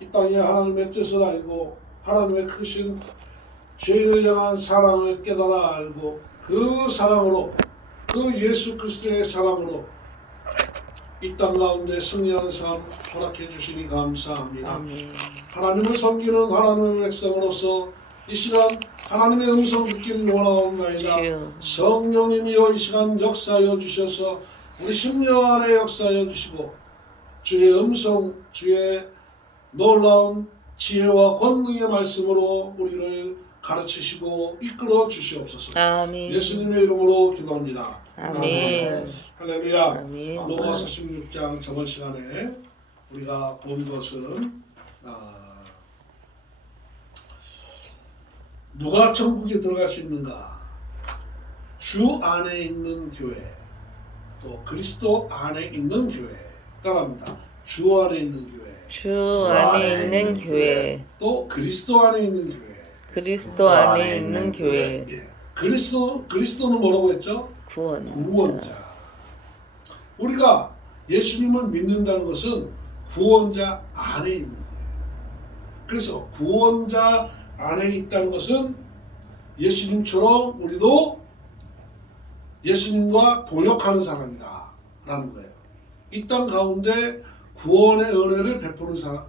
이 땅에 하나님의 뜻을 알고 하나님의 크신 죄인을 향한 사랑을 깨달아 알고 그 사랑으로 그 예수 그리스도의 사랑으로 이 땅 가운데 승리하는 삶 허락해 주시니 감사합니다. 아멘. 하나님을 섬기는 하나님의 백성으로서 이 시간 하나님의 음성 듣기를 원하옵나이다. 주여. 성령님이여 이 시간 역사하여 주셔서 우리 심령 안에 역사하여 주시고 주의 음성, 주의 놀라운 지혜와 권능의 말씀으로 우리를 가르치시고 이끌어 주시옵소서. 아멘. 예수님의 이름으로 기도합니다. 아멘. 할렐루야. 아멘. 로마서 16장 저번 시간에 우리가 본 것은 누가 천국에 들어갈 수 있는가? 주 안에 있는 교회, 또 그리스도 안에 있는 교회. 따라합니다. 주 안에 있는 교회, 주 안에 있는 교회, 또 그리스도 안에 있는 교회. 그리스도 안에 있는 교회, 예. 그리스도는 뭐라고 했죠? 구원자. 구원자. 우리가 예수님을 믿는다는 것은 구원자 안에 있는 거예요. 그래서 구원자 안에 있다는 것은 예수님처럼 우리도 예수님과 동역하는 사람이다 라는 거예요. 이 땅 가운데 구원의 은혜를 베푸는 사람,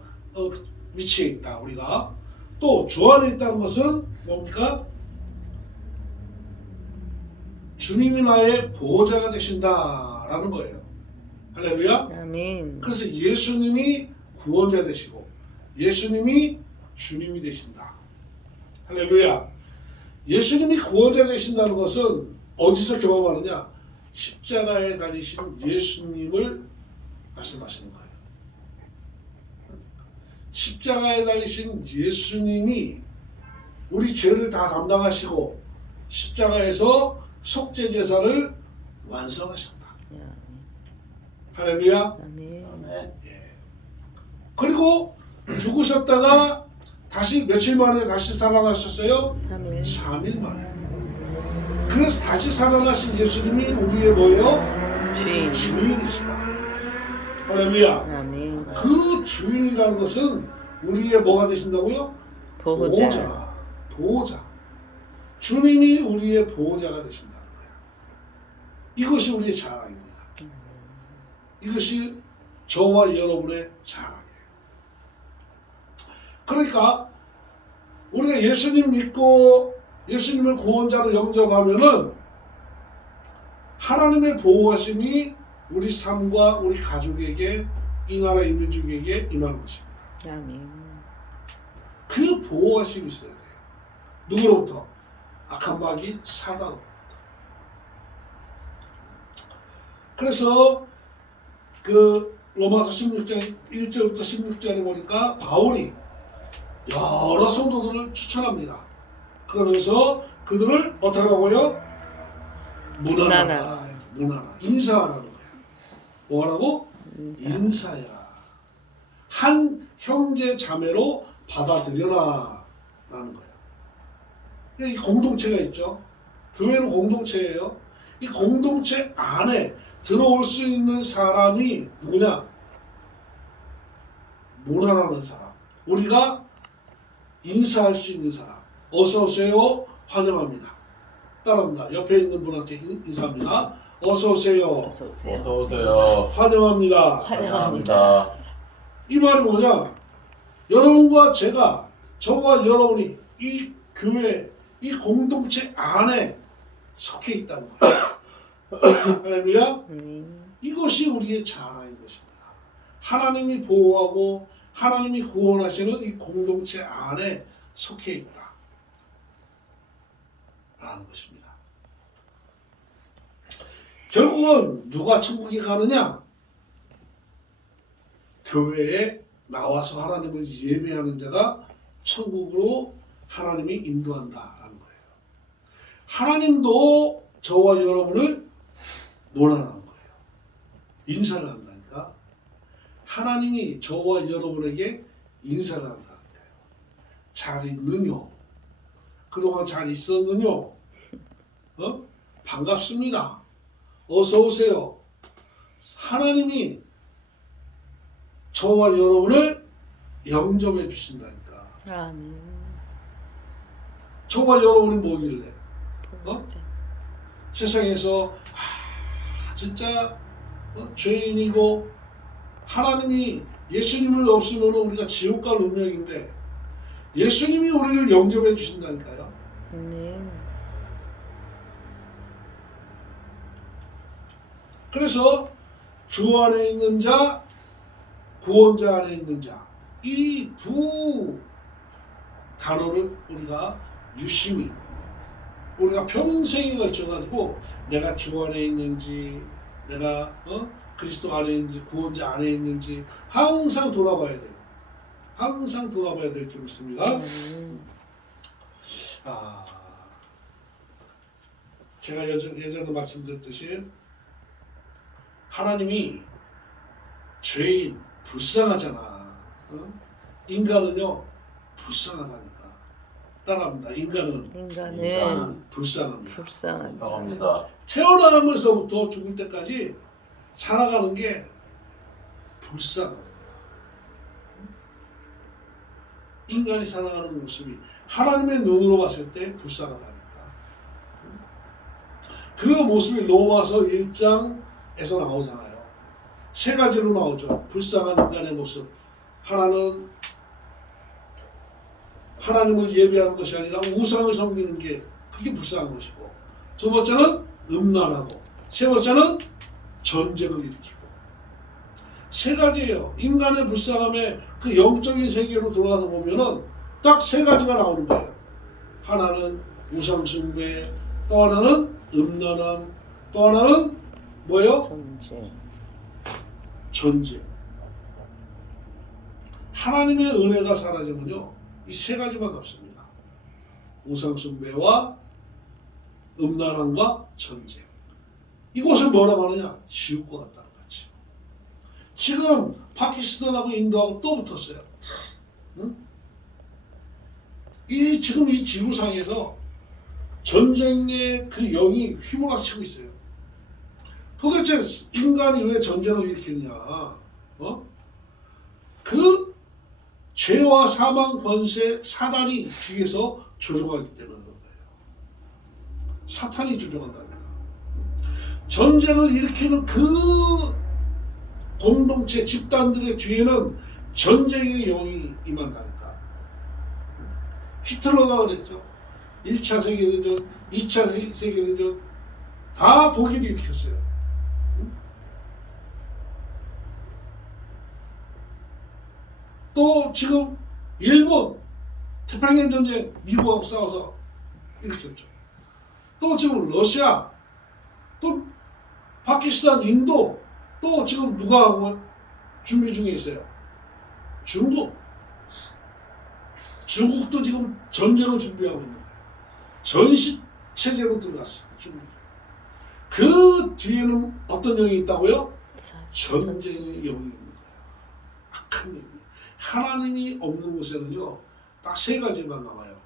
위치에 있다 우리가. 또 주 안에 있다는 것은 뭡니까? 주님이 나의 보호자가 되신다라는 거예요. 할렐루야. 아멘. 그래서 예수님이 구원자 되시고 예수님이 주님이 되신다. 할렐루야. 예수님이 구원자 되신다는 것은 어디서 경험하느냐? 십자가에 달리신 예수님을 말씀하시는 거예요. 십자가에 달리신 예수님이 우리 죄를 다 담당하시고 십자가에서 속죄 제사를 완성하셨다. 할렐루야. 아멘. 예. 그리고 죽으셨다가 다시 며칠 만에 다시 살아나셨어요? 3일. 3일 만에. 그래서 다시 살아나신 예수님이 우리의 뭐예요? 주인. 주인이시다. 할렐루야. 아멘. 그 주인이라는 것은 우리의 뭐가 되신다고요? 보호자. 보호자. 주님이 우리의 보호자가 되신다는 거야. 이것이 우리의 자랑입니다. 이것이 저와 여러분의 자랑이에요. 그러니까 우리가 예수님 믿고 예수님을 구원자로 영접하면은 하나님의 보호하심이 우리 삶과 우리 가족에게 이 나라 인민족에게 임하는 것입니다. 아멘. 그 보호하심이 있어야 돼요. 누구로부터? 악한 마귀 사단으로부터. 그래서 그 로마서 16장 1절부터 16절에 보니까 바울이 여러 성도들을 추천합니다. 그러면서 그들을 어떻게 하고요? 문안하라. 인사하라는 거예요. 뭐라고? 인사해라. 한 형제 자매로 받아들여라 라는 거예요. 이 공동체가 있죠. 교회는 공동체예요. 이 공동체 안에 들어올 수 있는 사람이 누구냐? 문안하는 사람. 우리가 인사할 수 있는 사람. 어서 오세요. 환영합니다. 따라합니다. 옆에 있는 분한테 인사합니다. 어서 오세요. 어서 오세요. 어서 오세요. 환영합니다. 환영합니다. 이 말이 뭐냐? 여러분과 제가, 저와 여러분이 이 교회, 이 공동체 안에 속해 있다는 거예요. 할렐루야. 이것이 우리의 자랑인 것입니다. 하나님이 보호하고 하나님이 구원하시는 이 공동체 안에 속해 있다 라는 것입니다. 결국은 누가 천국에 가느냐? 교회에 나와서 하나님을 예배하는 자가 천국으로 하나님이 인도한다라는 거예요. 하나님도 저와 여러분을 논하는 거예요. 인사를 한다니까. 하나님이 저와 여러분에게 인사를 한다는 거예요. 잘 있느뇨? 그동안 잘 있었느뇨? 반갑습니다. 어서 오세요. 하나님이 저와 여러분을 영접해 주신다니까. 아멘. 정말 여러분이 뭐길래 보호자. 세상에서 진짜 죄인이고 하나님이 예수님을 없으면 우리가 지옥 갈 운명인데 예수님이 우리를 영접해 주신다니까요. 아멘. 그래서 주 안에 있는 자, 구원자 안에 있는 자, 이 두 단어를 우리가 유심히 우리가 평생에 걸쳐가지고 내가 주 안에 있는지 내가 그리스도 안에 있는지 구원자 안에 있는지 항상 돌아봐야 돼요. 항상 돌아봐야 될 줄 믿습니다. 제가 예전에 말씀드렸듯이 하나님이 죄인 불쌍하잖아. 인간은요 불쌍하다니까. 따라합니다. 인간은 불쌍합니다. 불쌍합니다. 태어나면서부터 죽을 때까지 살아가는 게 불쌍합니다. 인간이 살아가는 모습이 하나님의 눈으로 봤을 때 불쌍하다니까. 그 모습이 로마서 1장에서 나오잖아요. 세 가지로 나오죠. 불쌍한 인간의 모습. 하나는 하나님을 예배하는 것이 아니라 우상을 섬기는 게 그게 불쌍한 것이고, 두 번째는 음란하고, 세 번째는 전쟁을 일으키고. 세 가지예요. 인간의 불쌍함에 그 영적인 세계로 들어가서 보면은 딱 세 가지가 나오는 거예요. 하나는 우상 숭배, 또 하나는 음란함, 또 하나는 뭐예요? 전쟁. 하나님의 은혜가 사라지면요, 이 세 가지만 없습니다. 우상 숭배와 음란함과 전쟁. 이곳을 뭐라고 하느냐? 지옥과 같다는 거지. 지금 파키스탄하고 인도하고 또 붙었어요. 응? 지금 이 지구상에서 전쟁의 그 영이 휘몰아치고 있어요. 도대체 인간이 왜 전쟁을 일으켰냐? 그 죄와 사망 권세 사단이 뒤에서 조종하기 때문에 그런 거예요. 사탄이 조종한답니다. 전쟁을 일으키는 그 공동체 집단들의 뒤에는 전쟁의 영이 임한다니까. 히틀러가 그랬죠. 1차 세계대전, 2차 세계대전 다 독일이 일으켰어요. 또 지금 일본 태평양 전쟁 미국하고 싸워서 일으켰죠. 또 지금 러시아, 또 파키스탄, 인도, 또 지금 누가 하고 준비 중에 있어요. 중국도 지금 전쟁을 준비하고 있는 거예요. 전시 체제로 들어갔어요. 그 뒤에는 어떤 영이 있다고요? 전쟁의 영이 있는 거예요. 악한 영이. 하나님이 없는 곳에는요, 딱 세 가지만 남아요.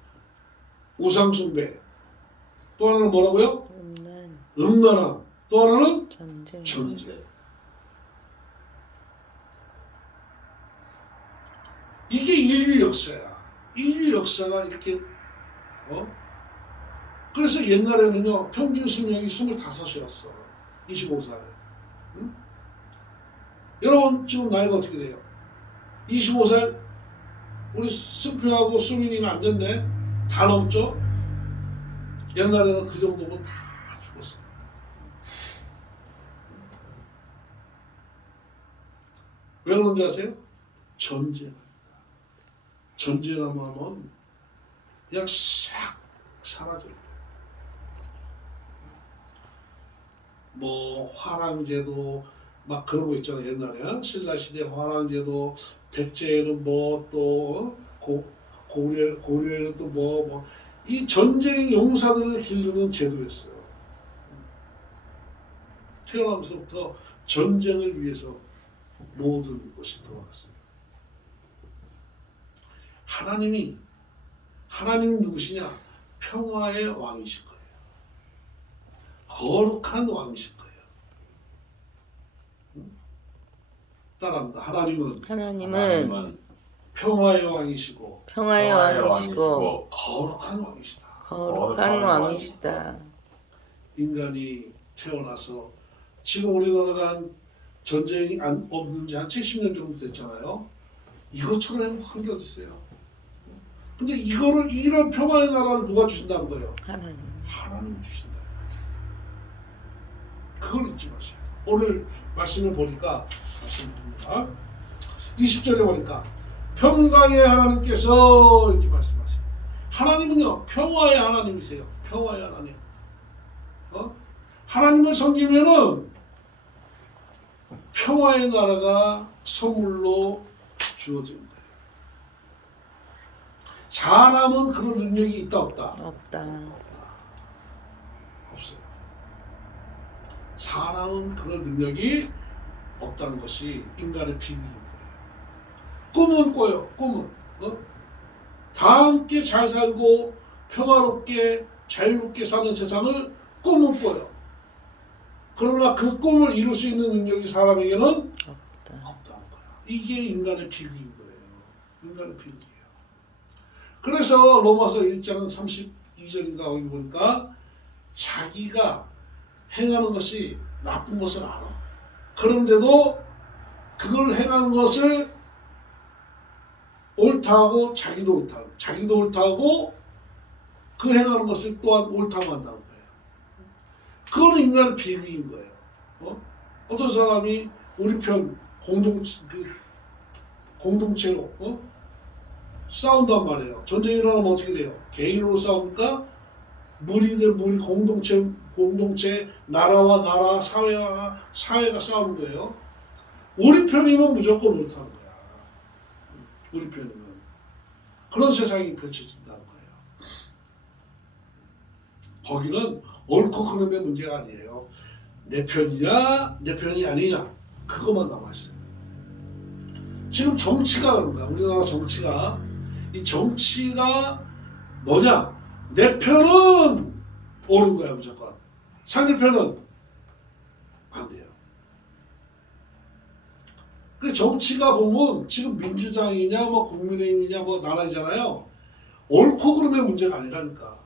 우상 숭배, 또 하나는 뭐라고요? 음란함, 또 하나는 전쟁. 이게 인류 역사야. 인류 역사가 이렇게 그래서 옛날에는요 평균 수명이 25이었어. 25살. 응? 여러분 지금 나이가 어떻게 돼요? 25살? 우리 승표하고 수민이는 안 됐네. 다 넘죠? 옛날에는 그 정도면 다 죽었어. 왜 그런지 아세요? 전쟁하면 그냥 싹 사라져요. 뭐 화랑제도 막 그런 거 있잖아요. 옛날에 신라시대 화랑제도, 백제에는 뭐 또 고려에는 또 뭐 이 전쟁 용사들을 기르는 제도였어요. 태어나면서부터 전쟁을 위해서 모든 것이 돌아갔어요. 하나님 누구시냐? 평화의 왕이신 거예요. 거룩한 왕이신 거예요. 따라합니다. 하나님은 평화의 왕이시고 평화의 왕이시고 거룩한 왕이시다. 거룩한 왕이시다. 인간이 태어나서 지금 우리나라가 한 전쟁이 없는 지 한 70년 정도 됐잖아요. 이것처럼 행복한 게 어디 있어요? 근데 이런 평화의 나라를 누가 주신다는 거예요? 하나님. 하나님 주신다. 그걸 잊지 마세요. 오늘 말씀을 보니까 말씀드립니다. 20절에 보니까 평강의 하나님께서 이렇게 말씀하세요. 하나님은요 평화의 하나님이세요. 평화의 하나님. 하나님을 섬기면은 평화의 나라가 선물로 주어진 거예요. 사람은 그런 능력이 있다 없다? 없다. 없어요. 사람은 그런 능력이 없다는 것이 인간의 비밀인 거예요. 꿈은 꿔요. 꿈은. 다 함께 잘 살고 평화롭게 자유롭게 사는 세상을 꿈은 꿔요. 그러나 그 꿈을 이룰 수 있는 능력이 사람에게는 없다는 거야. 이게 인간의 비극인 거예요. 인간의 비극이에요. 그래서 로마서 1장 32절인가 거기 보니까 자기가 행하는 것이 나쁜 것을 알아. 그런데도 그걸 행하는 것을 옳다고 자기도 옳다고 자기도 옳다고 그 행하는 것을 또한 옳다고 한다는 거예요. 그거는 인간의 비극인 거예요. 어떤 사람이 우리 편 공동체로 싸운단 말이에요. 전쟁이 일어나면 어떻게 돼요? 개인으로 싸웁니까? 무리 공동체, 나라와 나라, 사회가 싸우는 거예요. 우리 편이면 무조건 옳다는 거야. 우리 편이면. 그런 세상이 펼쳐진다는 거예요. 거기는 옳고 그름의 문제가 아니에요. 내 편이냐, 내 편이 아니냐, 그것만 남아있어요. 지금 정치가 그런 거야. 우리나라 정치가. 이 정치가 뭐냐? 내 편은 옳은 거야, 무조건. 상대편은 안 돼요. 그 정치가 보면 지금 민주당이냐, 뭐 국민의힘이냐, 뭐 나라잖아요. 옳고 그름의 문제가 아니라니까.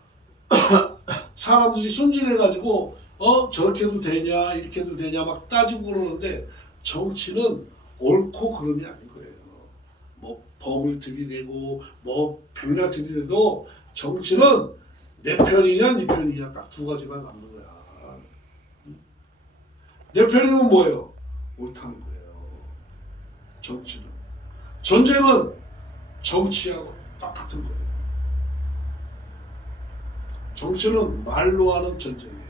사람들이 순진해가지고 저렇게 해도 되냐 이렇게 해도 되냐 막 따지고 그러는데 정치는 옳고 그름이 아닌 거예요. 뭐 법을 들이대고 뭐 백날 들이대도 정치는 내 편이냐 네 편이냐 딱 두 가지만 남는 거야. 내 편이면 뭐예요? 옳다는 거예요. 정치는. 전쟁은 정치하고 똑같은 거예요. 정치는 말로 하는 전쟁이에요.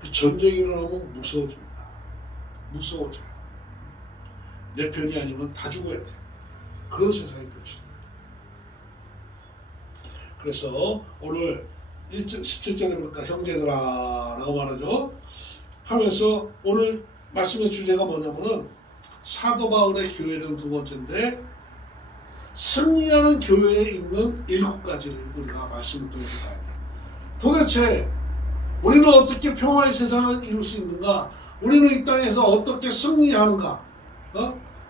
그 전쟁이 일어나면 무서워집니다. 무서워져요. 내 편이 아니면 다 죽어야 돼. 그런 세상이 펼쳐집니다. 그래서 오늘 17절에 보니까 형제들아 라고 말하죠. 하면서 오늘 말씀의 주제가 뭐냐면은 사도 바울의 교회는 두 번째인데 승리하는 교회에 있는 7가지를 우리가 말씀을 통해서 봐야 돼요. 도대체 우리는 어떻게 평화의 세상을 이룰 수 있는가? 우리는 이 땅에서 어떻게 승리하는가?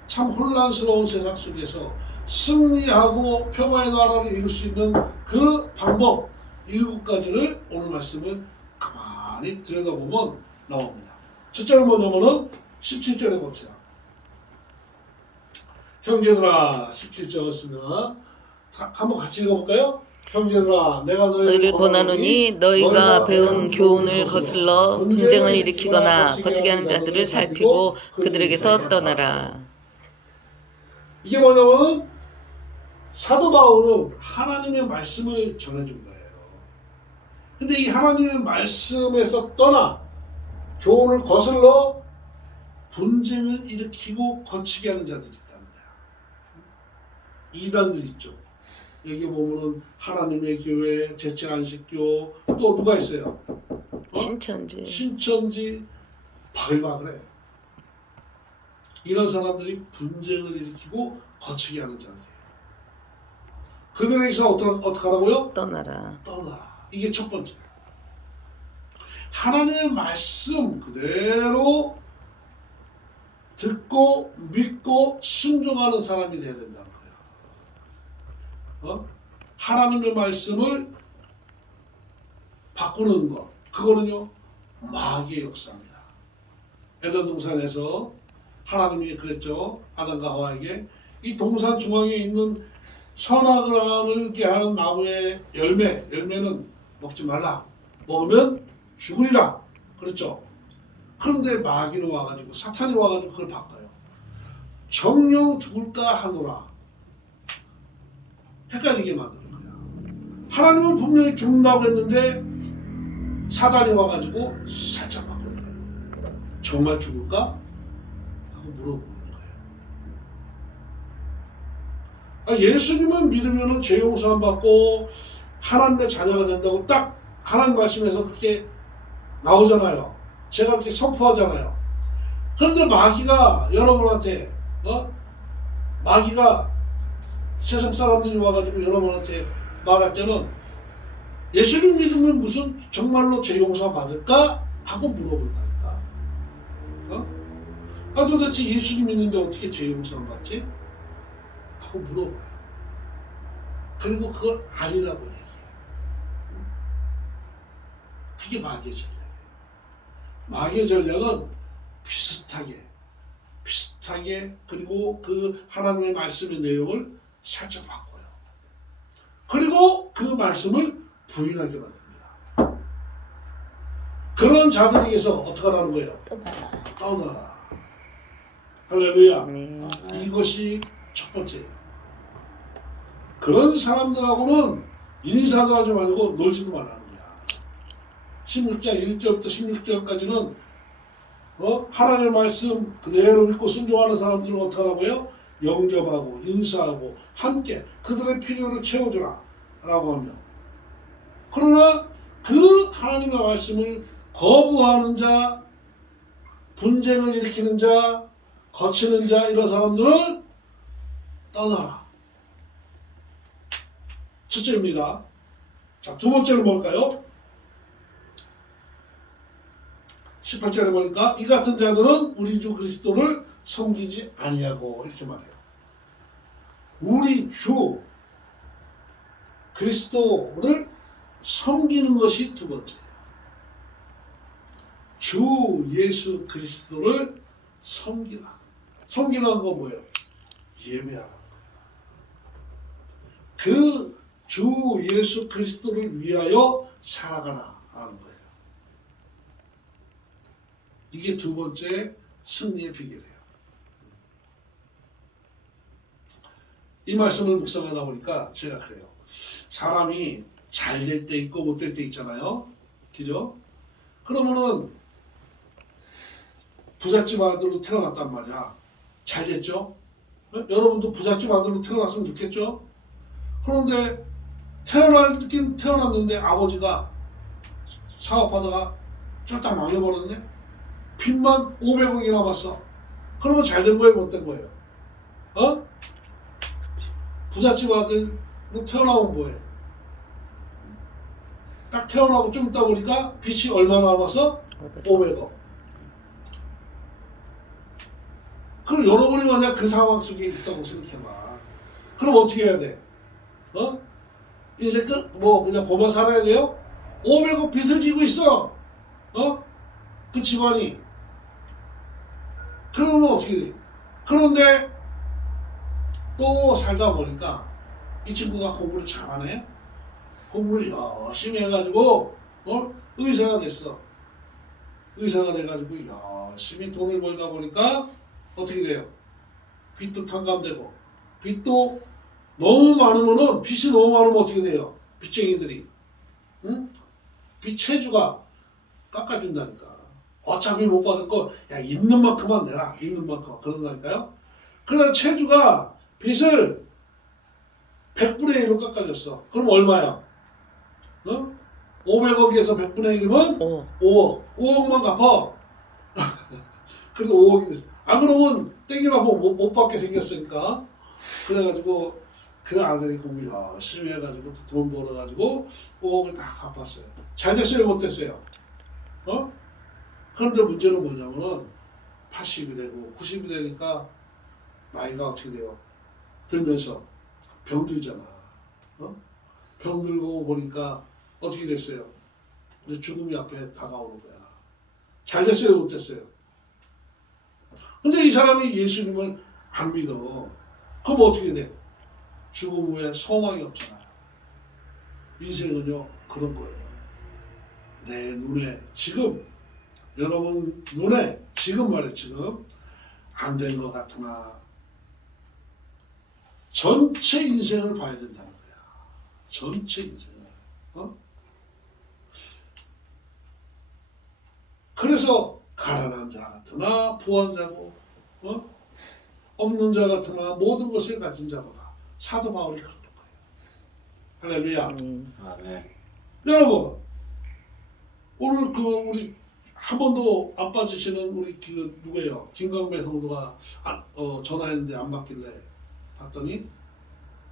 참 혼란스러운 세상 속에서 승리하고 평화의 나라를 이룰 수 있는 그 방법 7가지를 오늘 말씀을 가만히 들여다보면 나옵니다. 첫째는 뭐냐면은 17절에 봅시다. 형제들아 17절 쓰면 한번 같이 읽어볼까요? 형제들아 내가 너희를 권하노니 너희가 배운 교훈을 거슬러 분쟁을 일으키거나 거치게 하는 자들을 살피고 그들에게서 떠나라. 이게 뭐냐면 사도 바울은 하나님의 말씀을 전해준 거예요. 근데 이 하나님의 말씀에서 떠나 교훈을 거슬러 분쟁을 일으키고 거치게 하는 자들이 있다는 거야. 이단들 있죠. 여기 보면은 하나님의 교회, 제칠안식교 또 누가 있어요? 신천지 바글바글해. 이런 사람들이 분쟁을 일으키고 거치게 하는 자들이에요. 그들에게서 어떻게 하라고요? 떠나라. 이게 첫 번째. 하나님의 말씀 그대로 듣고 믿고 순종하는 사람이 돼야 된다는 거예요. 하나님의 말씀을 바꾸는 것, 그거는요 마귀의 역사입니다. 에덴 동산에서 하나님이 그랬죠. 아담과 하와에게 이 동산 중앙에 있는 선악을 알게 하는 나무의 열매는 먹지 말라. 먹으면 죽으리라. 그렇죠. 그런데 마귀는 와가지고 사탄이 와가지고 그걸 바꿔요. 정령 죽을까 하노라. 헷갈리게 만드는 거야. 하나님은 분명히 죽는다고 했는데 사단이 와가지고 살짝 바꾸는 거예요. 정말 죽을까? 하고 물어보는 거예요. 예수님은 믿으면 죄 용서함 받고 하나님의 자녀가 된다고 딱 하나님 말씀에서 그렇게 나오잖아요. 제가 그렇게 선포하잖아요. 그런데 마귀가 여러분한테 마귀가 세상 사람들이 와가지고 여러분한테 말할 때는 예수님 믿으면 무슨 정말로 죄 용서 받을까? 하고 물어본다니까. 도대체 예수님 믿는데 어떻게 죄 용서 받지? 하고 물어봐요. 그리고 그걸 아니라고 얘기해요. 그게 마귀의 전략이에요. 마귀의 전략은 비슷하게 그리고 그 하나님의 말씀의 내용을 살짝 바꿔요. 그리고 그 말씀을 부인하게 만듭니다. 그런 자들에게서 어떻게 하라는 거예요? 떠나라. 할렐루야. 이것이 첫 번째예요. 그런 사람들하고는 인사도 하지 말고 놀지도 말라는 거야. 16장 1절부터 16절까지는 하나님의 말씀 그대로 믿고 순종하는 말씀들은 어떻게 하라고요? 영접하고 인사하고 함께 그들의 필요를 채워주라 라고 하며, 그러나 그 하나님의 말씀을 거부하는 자, 분쟁을 일으키는 자, 거치는 자, 이런 사람들을 떠나라. 첫째입니다. 자, 두 번째는 뭘까요? 18절에 보니까 이 같은 자들은 우리 주 그리스도를 섬기지 아니하고 이렇게 말해요. 우리 주 그리스도를 섬기는 것이 두 번째예요. 주 예수 그리스도를 섬기라. 섬기라는 건 뭐예요? 예배하라는 거예요. 그 주 예수 그리스도를 위하여 살아가라 하는 거예요. 이게 두 번째 승리의 비결이에요. 이 말씀을 묵상하다 보니까 제가 그래요. 사람이 잘 될 때 있고 못 될 때 있잖아요. 그죠? 그러면은 부잣집 아들로 태어났단 말이야. 잘 됐죠? 여러분도 부잣집 아들로 태어났으면 좋겠죠? 그런데 태어나긴 태어났는데 아버지가 사업하다가 쫄딱 망해버렸네? 빚만 500억이 남았어. 그러면 잘 된 거예요? 못 된 거예요? 부잣집 아들로 태어나면 뭐해? 딱 태어나고 좀 있다 보니까 빚이 얼마나 남았어? 500억. 그럼 여러분이 만약 그 상황 속에 있다고 생각해봐. 그럼 어떻게 해야 돼? 이제 그냥 고만 살아야 돼요? 500억 빚을 지고 있어. 그 집안이. 그러면 어떻게 돼? 그런데 또 살다 보니까 이 친구가 공부를 잘하네. 공부를 열심히 해가지고 의사가 됐어. 의사가 돼가지고 열심히 돈을 벌다 보니까 어떻게 돼요? 빚도 탕감되고, 빚도 너무 많으면은, 빚이 너무 많으면 어떻게 돼요? 빚쟁이들이 빚 체주가 깎아준다니까. 어차피 못 받을 거 있는 만큼만 내라. 있는 만큼 그런다니까요. 그래서 체주가 빚을 100분의 1로 깎아줬어. 그럼 얼마야? 500억에서 100분의 1이면 5억. 5억만 갚아. 그래도 5억이 됐어. 안 그러면 땡기라고 못 받게 생겼으니까. 그래가지고 그 아들이 공부 열심히 해가지고 돈 벌어가지고 5억을 다 갚았어요. 잘 됐어요? 못 됐어요? 그런데 문제는 뭐냐면은 80이 되고 90이 되니까 나이가 어떻게 돼요? 들면서 병들잖아. 병들고 보니까 어떻게 됐어요? 이제 죽음이 앞에 다가오는 거야. 잘 됐어요? 못 됐어요? 근데 이 사람이 예수님을 안 믿어. 그럼 어떻게 돼? 죽음 후에 소망이 없잖아요. 인생은요 그런 거예요. 내 눈에 지금 여러분 눈에 지금 말해 지금 안 된 것 같으나 전체 인생을 봐야 된다는 거야. 전체 인생을. 그래서 가난한 자 같으나 부한 자고 없는 자 같으나 모든 것을 가진 자보다 사도 바울이 그러는 거예요. 할렐루야. 아멘. 여러분 오늘 우리 한 번도 안 빠지시는 우리 누구예요? 김강배 성도가 전화했는데 안 받길래 봤더니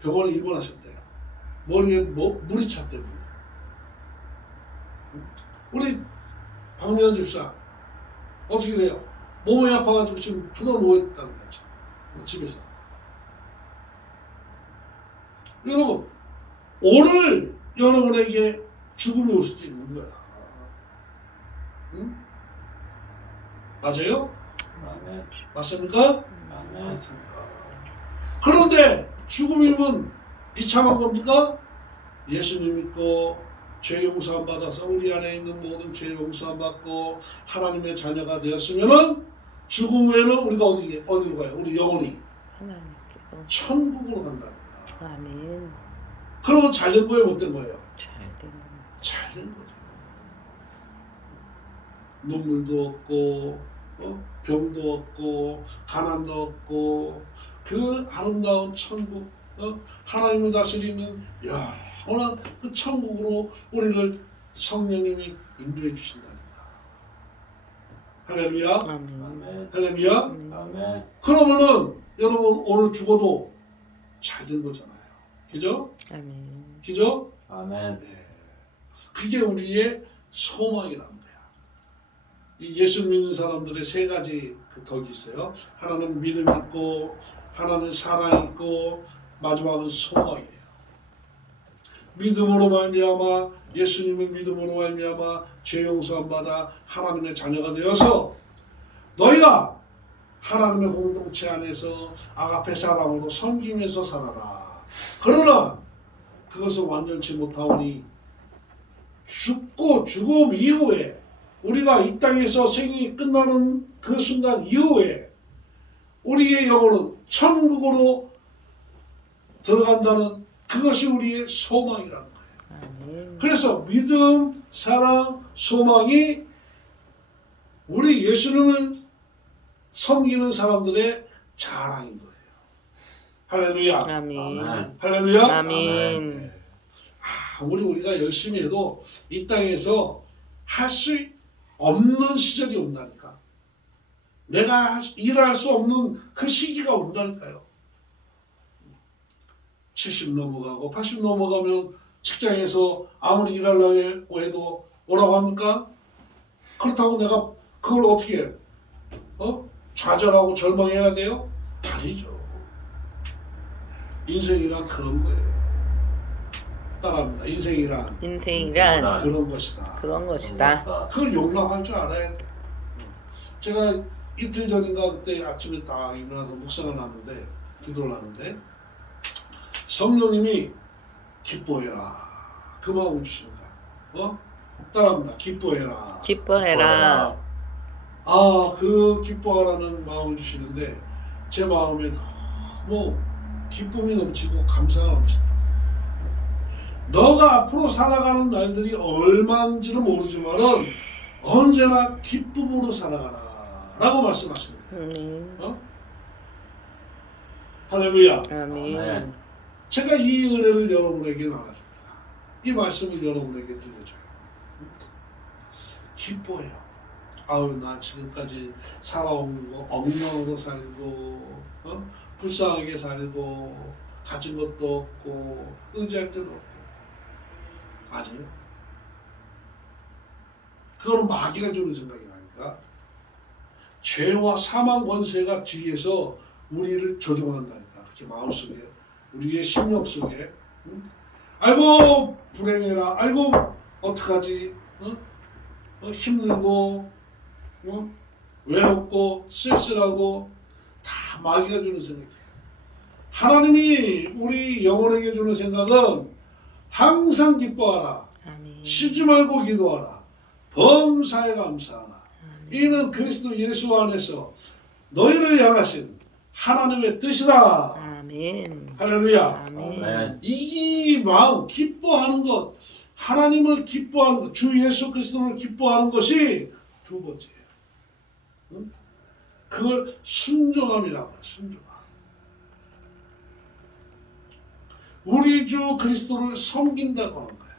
병원에 입원하셨대요. 머리에 물이 찼대. 우리 박미연 집사 어떻게 돼요? 몸이 아파가지고 지금 투로 누워있다는 거죠. 집에서. 여러분 오늘 여러분에게 죽음이 올 수도 있는 거야. 응? 맞아요? 아멘. 맞습니까? 아멘. 그런데 죽음이면 비참한 겁니까? 예수님 믿고 죄 용서 받아서 우리 안에 있는 모든 죄 용서 받고 하나님의 자녀가 되었으면은 죽음 후에는 우리가 어디로 가요? 우리 영혼이 하나님께 천국으로 간다는 거야. 아멘. 그러면 잘 된 거예요? 못 된 거예요? 잘된 거. 잘 된 거죠. 눈물도 없고 병도 없고 가난도 없고 그 아름다운 천국 하나님을 다스리는 영원한 그 천국으로 우리를 성령님이 인도해 주신다니까. 할렐루야. 아멘. 할렐루야. 아멘. 그러면은 여러분 오늘 죽어도 잘 된 거잖아요. 그죠? 아멘. 그죠? 아멘. 네. 그게 우리의 소망이라는 거야. 이 예수 믿는 사람들의 세 가지 그 덕이 있어요. 하나는 믿음 있고, 하나는 사랑 있고, 마지막은 소망이에요. 믿음으로 말미암아 예수님을 믿음으로 말미암아 죄 용서함 받아 하나님의 자녀가 되어서 너희가 하나님의 공동체 안에서 아가페 사랑으로 섬기면서 살아라. 그러나 그것을 완전치 못하오니 죽고 죽음 이후에 우리가 이 땅에서 생이 끝나는 그 순간 이후에 우리의 영혼은 천국으로 들어간다는 그것이 우리의 소망이라는 거예요. 아멘. 그래서 믿음, 사랑, 소망이 우리 예수님을 섬기는 사람들의 자랑인 거예요. 할렐루야. 아멘. 아멘. 할렐루야. 아멘. 아무리 우리가 열심히 해도 이 땅에서 할 수 없는 시절이 온다니까. 내가 일할 수 없는 그 시기가 온다니까요. 70 넘어가고 80 넘어가면 직장에서 아무리 일하려고 해도 오라고 합니까? 그렇다고 내가 그걸 어떻게 해? 좌절하고 절망해야 돼요? 아니죠. 인생이란 그런 거예요. 따라합니다. 인생이란 인생이란 그런 것이다. 그런 것이다. 그걸 용납할 줄 알아야 돼. 제가 이틀 전인가 그때 아침에 딱 일어나서 묵상을 하는데 기도를 하는데 성령님이 기뻐해라 그 마음을 주시는 거야. 따라합니다. 기뻐해라. 기뻐해라. 그 기뻐하라는 마음을 주시는데 제 마음에 너무 기쁨이 넘치고 감사가 넘치더라. 너가 앞으로 살아가는 날들이 얼마인지는 모르지만은 언제나 기쁨으로 살아가라 라고 말씀하십니다. 아멘. 할렐루야. 아멘. 제가 이 은혜를 여러분에게 나눠줍니다. 이 말씀을 여러분에게 들려줘요. 기뻐해요. 나 지금까지 살아온 거 엉망으로 살고 불쌍하게 살고 가진 것도 없고 의지할 데도 없고 맞아요. 그거는 마귀가 주는 생각이 나니까 죄와 사망 권세가 뒤에서 우리를 조종한다니까. 그렇게 마음속에, 우리의 심령 속에. 응? 아이고 불행해라. 아이고 어떡하지. 힘들고 외롭고 쓸쓸하고 다 마귀가 주는 생각이에요. 하나님이 우리 영혼에게 주는 생각은 항상 기뻐하라. 아멘. 쉬지 말고 기도하라. 범사에 감사하라. 이는 그리스도 예수 안에서 너희를 향하신 하나님의 뜻이다. 아멘. 할렐루야. 아멘. 아멘. 이 마음 기뻐하는 것, 하나님을 기뻐하는 것, 주 예수 그리스도를 기뻐하는 것이 두 번째예요. 응? 그걸 순종함이라고 해요. 순종함. 우리 주 그리스도를 섬긴다고 하는 거예요.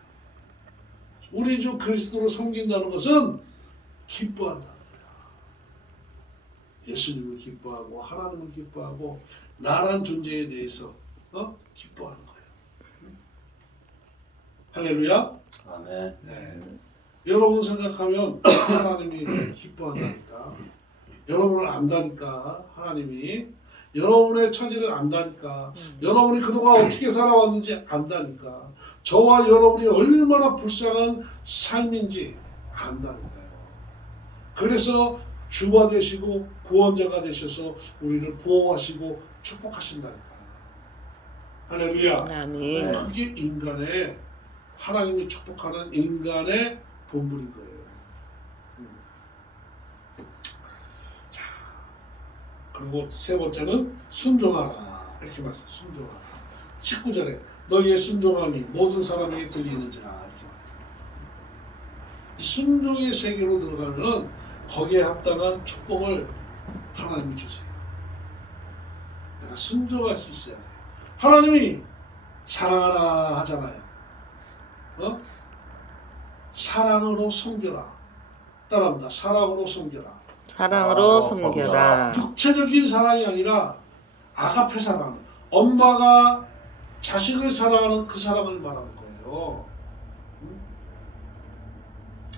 우리 주 그리스도를 섬긴다는 것은 기뻐한다는 거예요. 예수님을 기뻐하고 하나님을 기뻐하고 나란 존재에 대해서 기뻐하는 거예요. 할렐루야. 아멘. 네. 여러분 생각하면 하나님이 기뻐한다니까. 여러분을 안다니까. 하나님이 여러분의 처지를 안다니까. 여러분이 그동안 어떻게 살아왔는지 안다니까. 저와 여러분이 얼마나 불쌍한 삶인지 안다니까요. 그래서 주가 되시고 구원자가 되셔서 우리를 보호하시고 축복하신다니까. 할렐루야. 아멘. 그게 인간의, 하나님이 축복하는 인간의 본분인 거예요. 자, 그리고 세 번째는 순종하라. 이렇게 말씀. 순종하라. 19절에 너희의 순종함이 모든 사람에게 들리는지라. 이렇게 말해요. 이 순종의 세계로 들어가면은 거기에 합당한 축복을 하나님이 주세요. 내가 순종할 수 있어야 돼요. 하나님이 사랑하라 하잖아요. 사랑으로 섬겨라. 따라합니다. 사랑으로 섬겨라. 사랑으로 섬겨라. 육체적인 사랑이 아니라 아가페 사랑. 엄마가 자식을 사랑하는 그 사랑을 말하는 거예요.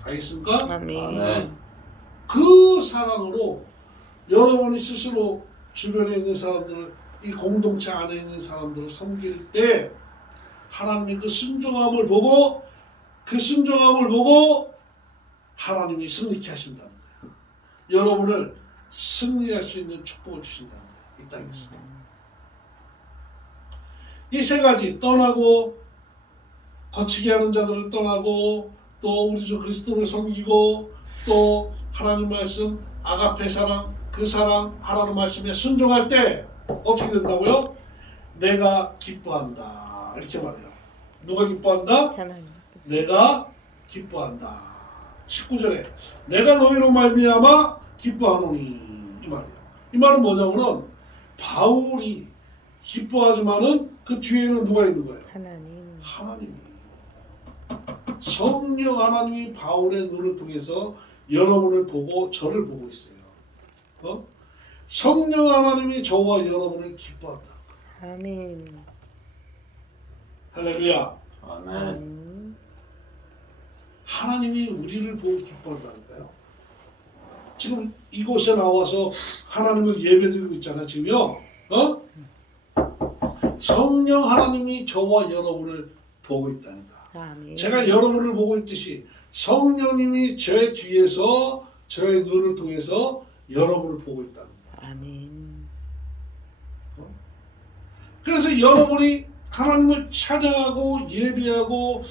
알겠습니까? 아멘. 아멘. 그 사랑으로 여러분이 스스로 주변에 있는 사람들을, 이 공동체 안에 있는 사람들을 섬길 때 하나님이 그 순종함을 보고 하나님이 승리케 하신다는 거예요. 여러분을 승리할 수 있는 축복을 주신다는 거예요. 이 땅에서. 이 세 가지, 떠나고 거치게 하는 자들을 떠나고 또 우리 주 그리스도를 섬기고 또 하나님 말씀 아가페 사랑, 그 사랑 하나님 말씀에 순종할 때 어떻게 된다고요? 내가 기뻐한다. 이렇게 말해요. 누가 기뻐한다? 하나님. 내가 기뻐한다. 19절에 내가 너희로 말미암아 기뻐하노니, 이 말이에요. 이 말은 뭐냐면은 바울이 기뻐하지만은 그 뒤에는 누가 있는 거예요? 하나님. 하나님이. 성령 하나님이 바울의 눈을 통해서 여러분을 보고 저를 보고 있어요. 성령 하나님이 저와 여러분을 기뻐한다. 아멘. 할렐루야. 아멘. 하나님이 우리를 보고 기뻐한다니까요. 지금 이곳에 나와서 하나님을 예배드리고 있잖아 지금요. 성령 하나님이 저와 여러분을 보고 있다니까. 아멘. 제가 여러분을 보고 있듯이 성령님이 제 뒤에서 저의 눈을 통해서 여러분을 보고 있다는 거예요. 아멘. 그래서 여러분이 하나님을 찬양하고 예배하고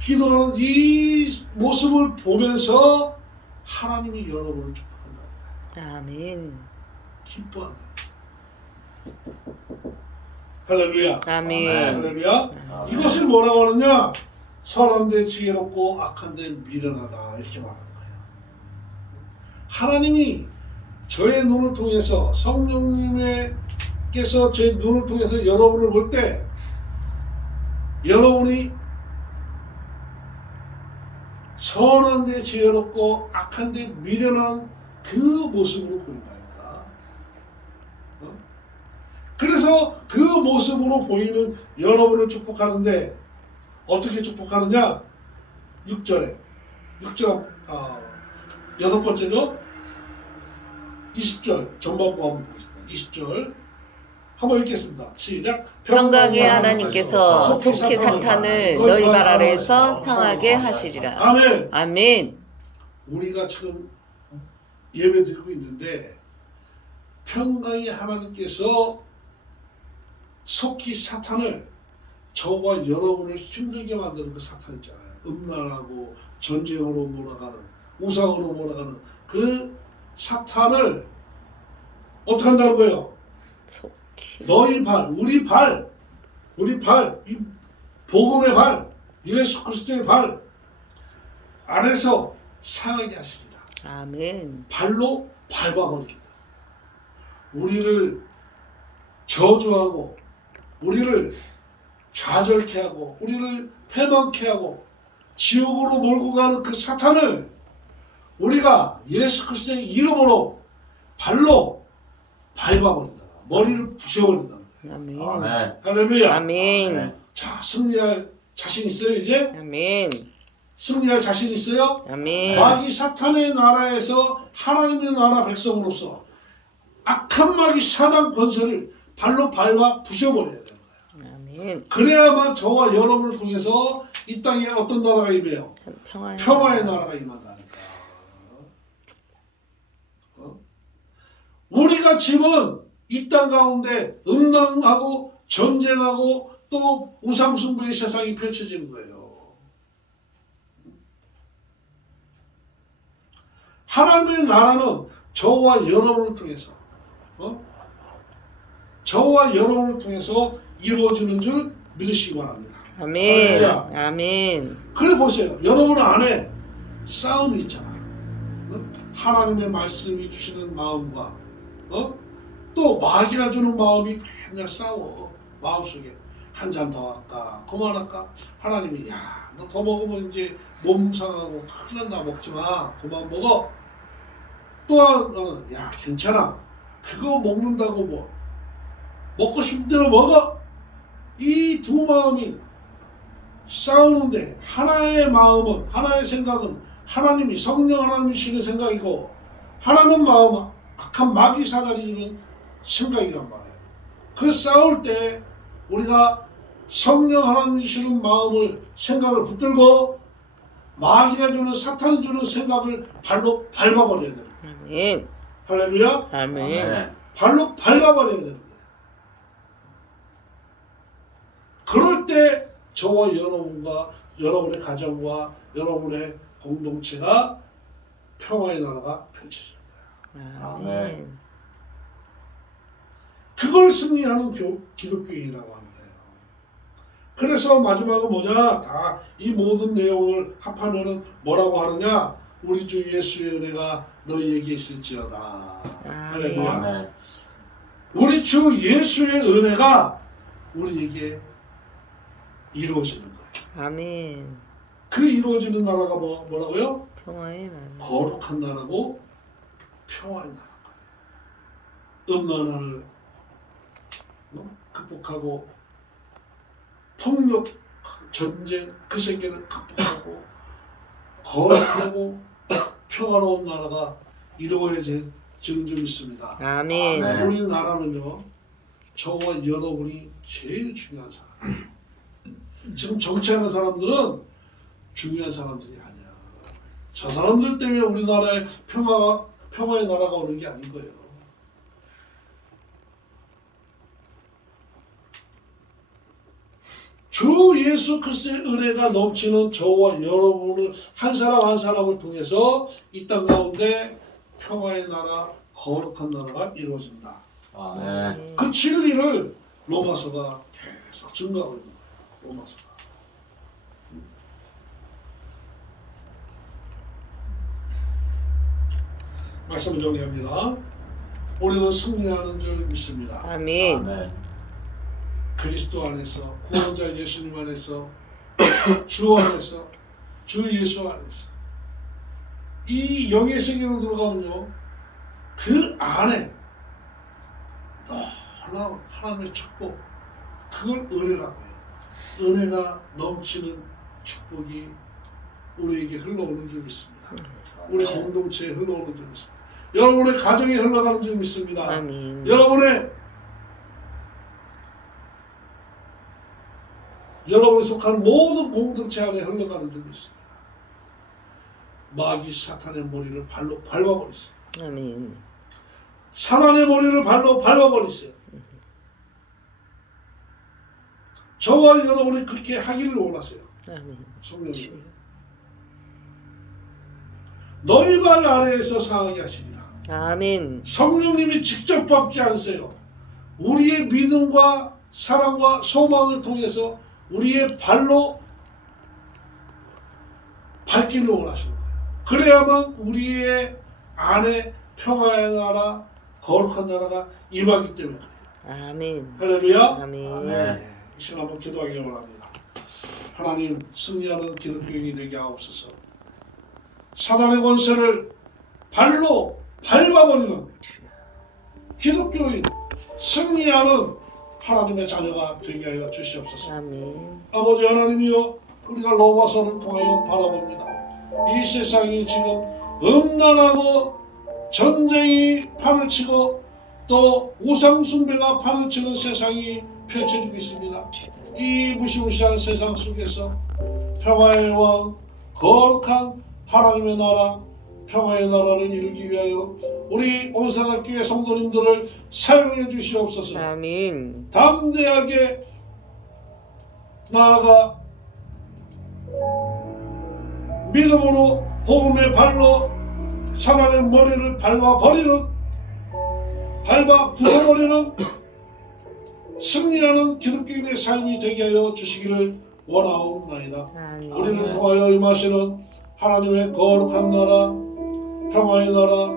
기도하는 이 모습을 보면서 하나님이 여러분을 축복한다. 아멘. 기뻐한다. 할렐루야. 아멘. 할렐루야. 아멘. 이것을 뭐라고 하느냐? 선한데 지혜롭고 악한데 미련하다. 이렇게 말하는 거예요. 하나님이 저의 눈을 통해서 성령님께서 제 눈을 통해서 여러분을 볼 때 여러분이 선한데 지혜롭고 악한데 미련한 그 모습으로 보인다니까. 그래서 그 모습으로 보이는 여러분을 축복하는데 어떻게 축복하느냐? 6절에 6절 여섯 번째죠. 20절 전반부 한번 보겠습니다. 20절 한번 읽겠습니다. 시작. 평강의 하나님께서 속히 속히 사탄을 너희 발 아래에서 상하게 하시리라. 아멘. 아멘. 우리가 지금 예배 드리고 있는데 평강의 하나님께서 속히 사탄을 저와 여러분을 힘들게 만드는 그 사탄 있잖아요. 음란하고 전쟁으로 몰아가는 우상으로 몰아가는 그 사탄을 어떻게 한다는 거예요? 속히. 너희 발, 우리 발, 이 복음의 발, 예수 그리스도의 발 안에서 상하게 하시리라. 아멘. 발로 밟아버리겠다. 우리를 저주하고 우리를 좌절케 하고 우리를 패망케 하고 지옥으로 몰고 가는 그 사탄을 우리가 예수 그리스도의 이름으로 발로 밟아버린다. 머리를 부셔버린다. 아멘. 아멘. 할렐루야. 아멘. 자, 승리할 자신 있어요 이제? 아멘. 승리할 자신 있어요? 아멘. 마귀 사탄의 나라에서 하나님의 나라 백성으로서 악한 마귀 사단 권세를 발로 밟아 부셔버려야 되는 거예요. 아멘. 그래야만 저와 여러분을 통해서 이 땅에 어떤 나라가 임해요? 평화의 나라가 임한다니까. 우리가 지금 이 땅 가운데 음란하고 전쟁하고 또 우상숭배의 세상이 펼쳐지는 거예요. 하나님의 나라는 저와 여러분을 통해서 저와 여러분을 통해서 이루어지는 줄 믿으시기 바랍니다. 아멘. 할렐루야. 아멘. 그래 보세요. 여러분 안에 싸움이 있잖아. 하나님의 말씀이 주시는 마음과 또 마귀가 주는 마음이 맨날 싸워. 마음속에 한 잔 더 할까? 그만할까? 하나님이 야, 너 더 먹으면 이제 몸 상하고 큰일 난다. 먹지 마. 그만 먹어. 또한 야, 괜찮아. 그거 먹는다고 뭐 먹고 싶은 대로 먹어. 이 두 마음이 싸우는데 하나의 마음은 하나의 생각은 하나님이 성령 하나님이시는 생각이고 하나는 마음은 악한 마귀 사단이 주는 생각이란 말이에요. 그 싸울 때 우리가 성령 하나님이시는 마음을 생각을 붙들고 마귀가 주는 사탄이 주는 생각을 발로 밟아버려야 돼요. 아멘. 할렐루야. 아멘. 발로 밟아버려야 되는 거예요. 그럴 때 저와 여러분과 여러분의 가정과 여러분의 공동체가 평화의 나라가 펼쳐지는 거예요. 아멘. 그걸 승리하는 기독교인이라고 하는 거예요. 그래서 마지막은 뭐냐? 다 이 모든 내용을 합하면은 뭐라고 하느냐? 우리 주 예수의 은혜가 너희에게 있을지어다. 할렐루야. 아멘. 우리 주 예수의 은혜가 우리에게 이루어지는 거예요. 아멘. 그 이루어지는 나라가 뭐라고요? 평화의 나라. 거룩한 나라고 평화의 나라가. 음란을 극복하고 폭력, 전쟁, 그 세계를 극복하고 거룩하고 평화로운 나라가 이루어지는 줄 믿습니다. 아멘. 아멘. 우리 나라는요, 저와 여러분이 제일 중요한 사람. 지금 정치하는 사람들은 중요한 사람들이 아니야. 저 사람들 때문에 우리나라에 평화의 나라가 오는 게 아닌 거예요. 주 예수 그리스도의 은혜가 넘치는 저와 여러분을 한 사람 한 사람을 통해서 이 땅 가운데 평화의 나라, 거룩한 나라가 이루어진다. 아멘. 그 진리를 로마서가 계속 증거하고 있는 거예요. 로마서가. 말씀을 정리합니다. 우리는 승리하는 줄 믿습니다. 아멘. 아멘. 그리스도 안에서, 구원자 예수님 안에서, 주 안에서, 주 예수 안에서 이 영의 세계로 들어가면요, 그 안에 놀라운 하나님의 축복, 그걸 은혜라고 해요. 은혜가 넘치는 축복이 우리에게 흘러오는 줄 믿습니다. 우리 공동체에 흘러오는 줄 믿습니다. 여러분의 가정이 흘러가는 줄 믿습니다. 아멘. 여러분이 속한 모든 공동체 안에 흘러가는 줄 믿습니다. 마귀 사탄의 머리를 발로 밟아버리세요. 아멘. 사탄의 머리를 발로 밟아버리세요. 저와 여러분이 그렇게 하기를 원하세요. 아멘. 성령님, 너희 발 아래에서 상하게 하시리라. 아멘. 성령님이 직접 밟게 하세요. 우리의 믿음과 사랑과 소망을 통해서 우리의 발로 밟기를 원하시는 거예요. 그래야만 우리의 안에 평화의 나라, 거룩한 나라가 임하기 때문에 그래요. 아멘. 할렐루야. 아멘. 아멘. 이 시간 한번 기도하기를 원합니다. 하나님, 승리하는 기독교인이 되게 하옵소서. 사단의 권세를 발로 밟아버리는 기독교인, 승리하는 하나님의 자녀가 되게 하여 주시옵소서. 아멘. 아버지 하나님이여, 우리가 로마서를 통하여 바라봅니다. 이 세상이 지금 음란하고 전쟁이 판을 치고 또 우상숭배가 판을 치는 세상이 펼쳐지고 있습니다. 이 무시무시한 세상 속에서 평화의 왕, 거룩한 하나님의 나라, 평화의 나라를 이루기 위하여 우리 온산학교의 성도님들을 사용해 주시옵소서. 아멘. 담대하게 나아가 믿음으로 복음의 발로 사단의 머리를 밟아 부숴버리는 승리하는 기독교인의 삶이 되게 하여 주시기를 원하옵나이다. 아멘. 우리를 통하여 임하시는 하나님의 거룩한 나라, 평화의 나라,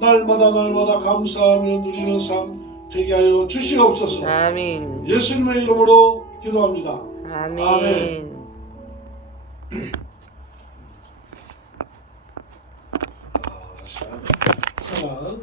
날마다 감사하며 누리는 삶 되게 하여 주시옵소서. 아멘. 예수님의 이름으로 기도합니다. 아멘. 자,